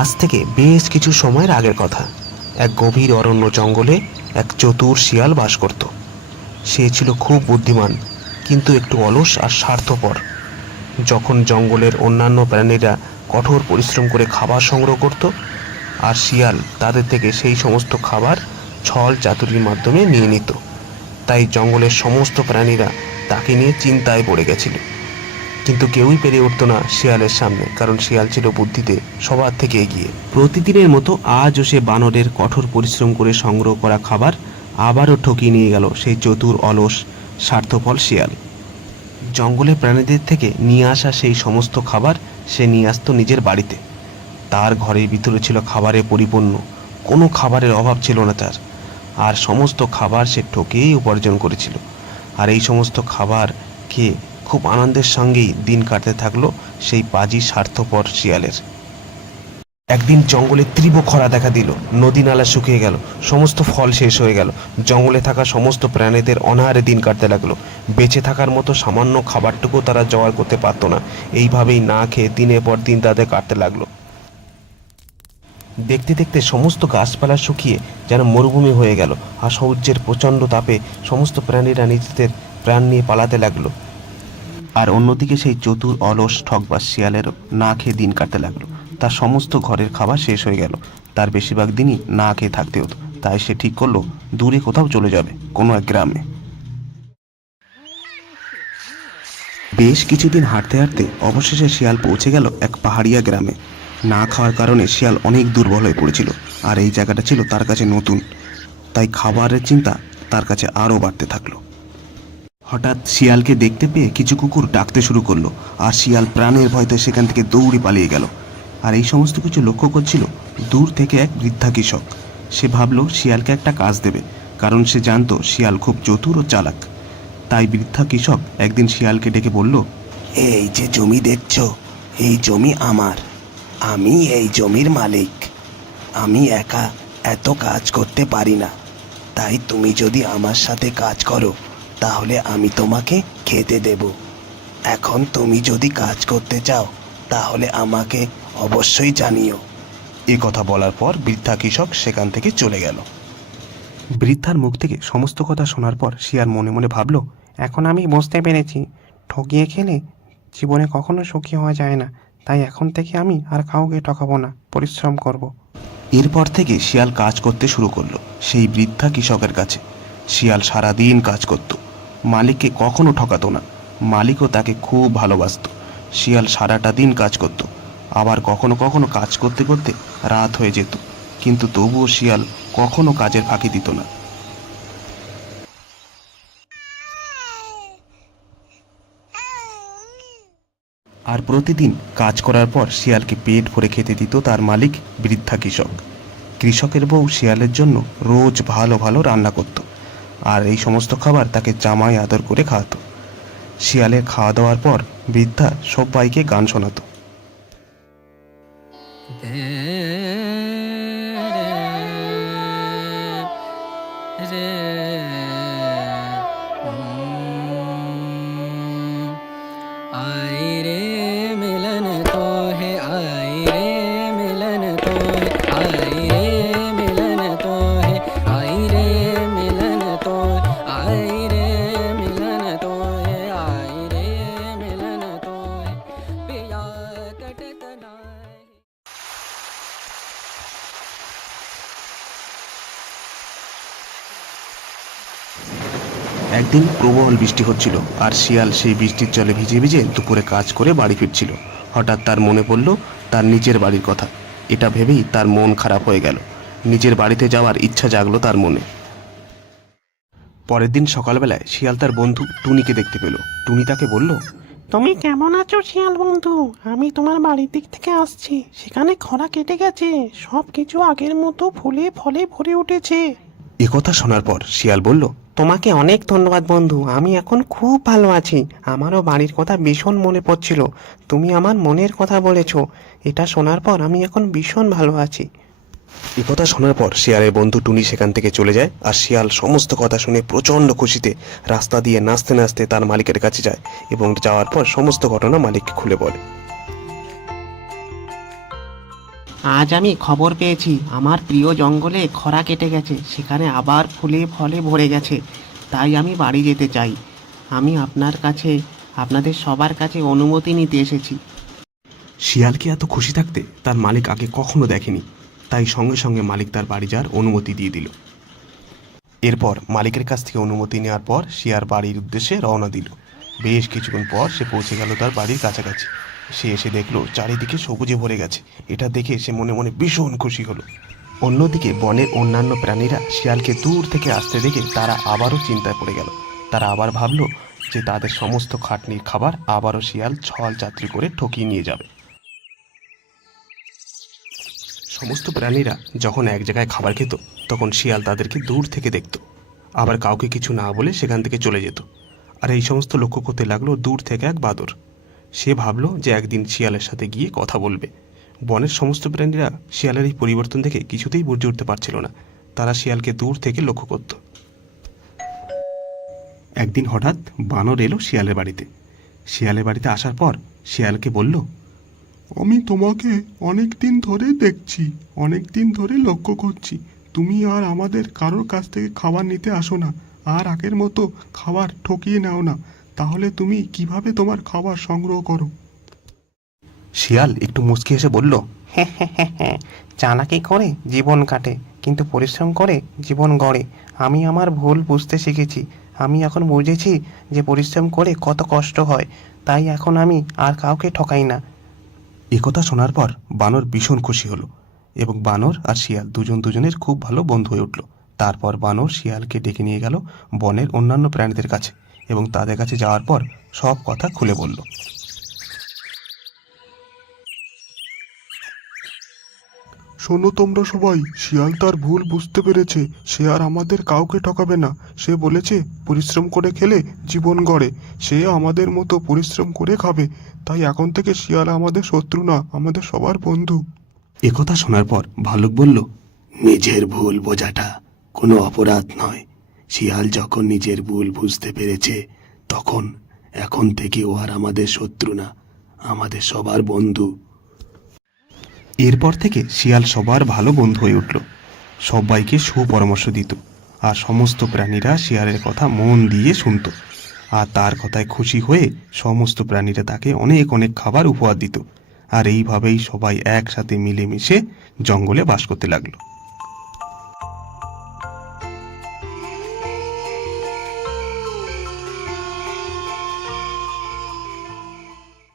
আজ থেকে বেশ কিছু সময়ের আগের কথা। এক গভীর অরণ্য জঙ্গলে এক চতুর শিয়াল বাস করত। সে ছিল খুব বুদ্ধিমান, কিন্তু একটু অলস আর স্বার্থপর। যখন জঙ্গলের অন্যান্য প্রাণীরা কঠোর পরিশ্রম করে খাবার সংগ্রহ করত, আর শিয়াল তাদের থেকে সেই সমস্ত খাবার ছল চাতুরির মাধ্যমে নিয়ে নিত। তাই জঙ্গলের সমস্ত প্রাণীরা তাকে নিয়ে চিন্তায় পড়ে গেছিল। কিন্তু কেউই পেরে উঠতো না শিয়ালের সামনে, কারণ শিয়াল ছিল বুদ্ধিতে, সবার থেকে এগিয়ে। প্রতিদিনের মতো আজও সে বানরের কঠোর পরিশ্রম করে সংগ্রহ করা খাবার আবারও ঠকিয়ে নিয়ে গেল সেই চতুর অলস স্বার্থফল শিয়াল। জঙ্গলে প্রাণীদের থেকে নিয়ে আসা সেই সমস্ত খাবার সে নিয়ে আসতো নিজের বাড়িতে। তার ঘরের ভিতরে ছিল খাবারে পরিপূর্ণ, কোনো খাবারের অভাব ছিল না তার। আর সমস্ত খাবার সে ঠকেই উপার্জন করেছিল। আর এই সমস্ত খাবার খেয়ে খুব আনন্দের সঙ্গেই দিন কাটতে থাকল সেই পাজি স্বার্থপর শিয়ালের। একদিন জঙ্গলে তীব্র খরা দেখা দিল, নদী নালা শুকিয়ে গেল, সমস্ত ফল শেষ হয়ে গেল, জঙ্গলে থাকা সমস্ত প্রাণীদের অনাহারে দিন কাটতে লাগল। বেঁচে থাকার মতো সামান্য খাবারটুকু তারা জোগাড় করতে পারতো না, এইভাবেই না খেয়ে দিনের পর দিন তাদের কাটতে লাগল। দেখতে দেখতে সমস্ত গাছপালা শুকিয়ে যেন মরুভূমি হয়ে গেল, আর সূর্যের প্রচণ্ড তাপে সমস্ত প্রাণীরা নিজেদের প্রাণ নিয়ে পালাতে লাগল। আর অন্যদিকে সেই চতুর অলস ঠকবাস শিয়ালেরও না খেয়ে দিন কাটতে লাগল। তার সমস্ত ঘরের খাবার শেষ হয়ে গেল। তার বেশিরভাগ দিনই না খেয়ে থাকতে হতো। তাই সে ঠিক করল, দূরে কোথাও চলে যাবে, কোনো এক গ্রামে। বেশ কিছুদিন হাঁটতে হাঁটতে অবশেষে শিয়াল পৌঁছে গেল এক পাহাড়িয়া গ্রামে। না খাওয়ার কারণে শিয়াল অনেক দুর্বল হয়ে পড়েছিল, আর এই জায়গাটা ছিল তার কাছে নতুন। তাই খাবারের চিন্তা তার কাছে আরও বাড়তে থাকল। হঠাৎ শিয়ালকে দেখতে পেয়ে কিছু কুকুর ডাকতে শুরু করল, আর শিয়াল প্রাণের ভয়তে সেখান থেকে দৌড়ে পালিয়ে গেল। আর এই সমস্ত কিছু লক্ষ্য করছিল দূর থেকে এক বৃদ্ধা কৃষক। সে ভাবলো, শিয়ালকে একটা কাজ দেবে। কারণ সে জানতো শিয়াল খুব চতুর ও চালাক। তাই বৃদ্ধা কৃষক একদিন শিয়ালকে ডেকে বলল, এই যে জমি দেখছ, এই জমি আমার। আমি এই জমির মালিক। আমি একা এত কাজ করতে পারি না। তাই তুমি যদি আমার সাথে কাজ করো তাহলে আমি তোমাকে খেতে দেব। এখন তুমি যদি কাজ করতে চাও তাহলে আমাকে অবশ্যই জানিও। এ কথা বলার পর বৃদ্ধা কৃষক সেখান থেকে চলে গেল। বৃদ্ধার মুখ থেকে সমস্ত কথা শোনার পর শিয়াল মনে মনে ভাবলো এখন আমি বুঝতে পেরেছি। ঠকিয়ে খেলে জীবনে কখনো সুখী হওয়া যায় না। তাই এখন থেকে আমি আর কাউকে ঠকাবো না। পরিশ্রম করব। এরপর থেকে শিয়াল কাজ করতে শুরু করল সেই বৃদ্ধা কৃষকের কাছে। শিয়াল সারাদিন কাজ করত। মালিককে কখনো ঠকাতো না। মালিকও তাকে খুব ভালোবাসত। শিয়াল সারাটা দিন কাজ করত। আবার কখনো কখনো কাজ করতে করতে রাত হয়ে যেত। কিন্তু তবুও শিয়াল কখনো কাজের ফাঁকি দিত না। আর প্রতিদিন কাজ করার পর শিয়ালকে পেট ভরে খেতে দিত তার মালিক বৃদ্ধা কৃষক। কৃষকের বউ শিয়ালের জন্য রোজ ভালো ভালো রান্না করত। আর এই সমস্ত খাবার তাকে জামাই আদর করে খাওয়াতো। শিয়ালের খাওয়া দাওয়ার পর বৃদ্ধা সবাইকে গান শোনাতো। রে। একদিন প্রবল বৃষ্টি হচ্ছিল, আর শিয়াল সেই বৃষ্টির জলে ভিজে ভিজে দুপুরে কাজ করে বাড়ি ফিরছিল। হঠাৎ তার মনে পড়ল তার নিজের বাড়ির কথা। এটা ভেবেই তার মন খারাপ হয়ে গেল। নিজের বাড়িতে যাওয়ার ইচ্ছা জাগলো তার মনে। পরের দিন সকালবেলায় শিয়াল তার বন্ধু টুনিকে দেখতে পেল। টুনি তাকে বলল, তুমি কেমন আছো শিয়াল বন্ধু? আমি তোমার বাড়ির দিক থেকে আসছি। সেখানে খরা কেটে গেছে। সব কিছু আগের মতো ফুলে ফলে ভরে উঠেছে। এ কথা শোনার পর শিয়াল বলল, তোমাকে অনেক ধন্যবাদ, বন্ধু। আমি এখন খুব ভালো আছি। আমারও বাড়ির কথা ভীষণ মনে পড়ছিল। তুমি আমার মনের কথা বলেছ। এটা শোনার পর আমি এখন ভীষণ ভালো আছি। এ কথা শোনার পর শিয়ালের বন্ধু টুনি সেখান থেকে চলে যায় আর শিয়াল সমস্ত কথা শুনে প্রচণ্ড খুশিতে রাস্তা দিয়ে নাচতে নাচতে তার মালিকের কাছে যায় এবং যাওয়ার পর সমস্ত ঘটনা মালিককে খুলে বলে। আজ আমি খবর পেয়েছি, আমার প্রিয় জঙ্গলে খরা কেটে গেছে, সেখানে আবার ফুলে ফলে ভরে গেছে, তাই আমি বাড়ি যেতে চাই। আমি আপনার কাছে, আপনাদের সবার কাছে অনুমতি নিতে এসেছি। শিয়ালকে এত খুশি থাকতে তার মালিক আগে কখনো দেখেনি, তাই সঙ্গে সঙ্গে মালিক তার বাড়ি যাওয়ার অনুমতি দিয়ে দিল। এরপর মালিকের কাছ থেকে অনুমতি নেওয়ার পর শিয়ার বাড়ির উদ্দেশ্যে রওনা দিল। বেশ কিছুক্ষণ পর সে পৌঁছে গেল তার বাড়ির কাছাকাছি। সে এসে দেখল চারিদিকে সবুজে ভরে গেছে। এটা দেখে সে মনে মনে ভীষণ খুশি হলো। অন্যদিকে বনের অন্যান্য প্রাণীরা শিয়ালকে দূর থেকে আসতে দেখে তারা আবারও চিন্তায় পড়ে গেল। তারা আবার ভাবলো যে তাদের সমস্ত খাটনির খাবার আবারও শিয়াল ছল চাত্রি করে ঠকিয়ে নিয়ে যাবে। সমস্ত প্রাণীরা যখন এক জায়গায় খাবার খেত, তখন শিয়াল তাদেরকে দূর থেকে দেখত। আবার কাউকে কিছু না বলে সেখান থেকে চলে যেত। আর এই সমস্ত লক্ষ্য করতে লাগল দূর থেকে এক বাদর। সে ভাবলো যে একদিন শিয়ালের সাথে গিয়ে কথা বলবে। বনের সমস্ত প্রাণীরা শিয়ালের এই পরিবর্তন দেখে কিছুতেই বুঝে উঠতে পারছিল না। তারা শিয়ালকে দূর থেকে লক্ষ্য করত। একদিন হঠাৎ বানর এলো শিয়ালের বাড়িতে। শিয়ালের বাড়িতে আসার পর শিয়ালকে বলল, আমি তোমাকে অনেক দিন ধরে দেখছি অনেক দিন ধরে লক্ষ্য করছি। তুমি আর আমাদের কারোর কাছ থেকে খাবার নিতে আসো না। আর আগের মতো খাবার ঠকিয়ে নাও না। তাহলে তুমি কীভাবে তোমার খাবার সংগ্রহ করো? শিয়াল একটু মুচকি এসে বলল চালাকি করে জীবন কাটে কিন্তু পরিশ্রম করে জীবন গড়ে। আমি আমার ভুল বুঝতে শিখেছি। আমি এখন বুঝেছি যে পরিশ্রম করে কত কষ্ট হয়। তাই এখন আমি আর কাউকে ঠকাই না। একথা শোনার পর বানর ভীষণ খুশি হলো এবং বানর আর শিয়াল দুজন দুজনের খুব ভালো বন্ধু হয়ে উঠল। তারপর বানর শিয়ালকে ডেকে নিয়ে গেল বনের অন্যান্য প্রাণীদের কাছে। এবং তাদের কাছে যাওয়ার পর সব কথা খুলে বলল। শোনো তোমরা সবাই শিয়াল তার ভুল বুঝতে পেরেছে। সে আর আমাদের কাউকে ঠকাবে না। সে বলেছে পরিশ্রম করে খেলে জীবন গড়ে। সে আমাদের মতো পরিশ্রম করে খাবে। তাই এখন থেকে শিয়াল আমাদের শত্রু না আমাদের সবার বন্ধু। একথা শোনার পর ভালুক বলল নিজের ভুল বোঝাটা কোনো অপরাধ নয়। শিয়াল যখন নিজের ভুল বুঝতে পেরেছে, তখন এখন থেকে ও আর আমাদের শত্রু না, আমাদের সবার বন্ধু। এরপর থেকে শিয়াল সবার ভালো বন্ধু হয়ে উঠল। সবাইকে সুপরামর্শ দিত, আর সমস্ত প্রাণীরা শিয়ালের কথা মন দিয়ে শুনত। আর তার কথায় খুশি হয়ে সমস্ত প্রাণীরা তাকে অনেক অনেক খাবার উপহার দিত। আর এইভাবেই সবাই একসাথে মিলেমিশে জঙ্গলে বাস করতে লাগল।